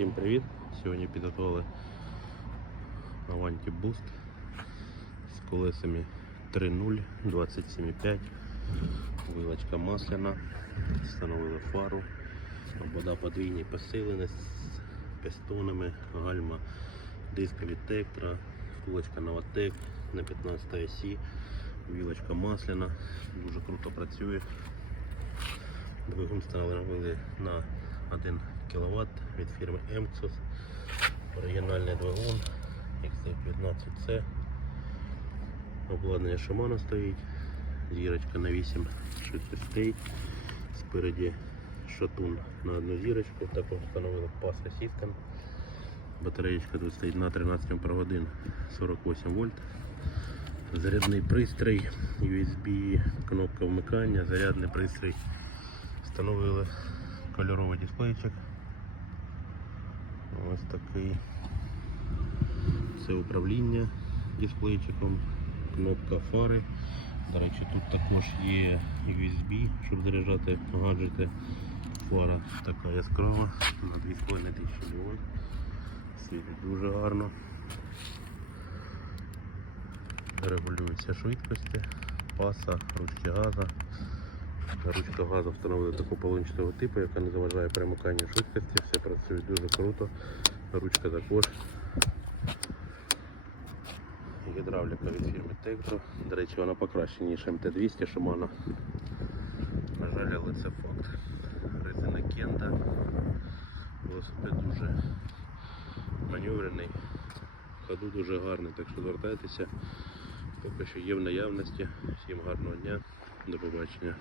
Всім привіт! Сьогодні підготували Avanti Boost з колесами 3.0, 27.5, вилочка масляна, встановили фару, обода подвійні посилені з пистонами, гальма, диска від Тектора, втулочка Новотек на 15 осі, вілочка масляна, дуже круто працює. Двигун встановили на 1 кВт від фірми Emxos. Оригінальний двигун XC15C. Обладнання Shimano стоїть. Зірочка на 8 швидкостей. Спереді шатун на одну зірочку. Також встановили PAS Assistant. Батареєчка тут стоїть на 13 годин 48 вольт. Зарядний пристрій, USB, кнопка вмикання, зарядний пристрій. Встановили кольоровий дисплейчик. Ось такий. Це управління дисплейчиком, кнопка фари. До речі, тут також є USB, щоб заряджати гаджети. Фара така яскрава, на 2,5 тисячі вольт. Світить дуже гарно. Регулюються швидкості, паса, ручки газа. Ручка газу встановили таку полончатого типу, яка не заважає перемиканню швидкості, все працює дуже круто. Ручка також. Гідравліка від фірми Tektro. До речі, вона покращена, ніж МТ-200 Shimano. На жаль, але це факт. Резина Кента. Велосипед дуже маневрений. Ходу дуже гарний, так що звертайтеся. Поки що є в наявності. Всім гарного дня. До побачення.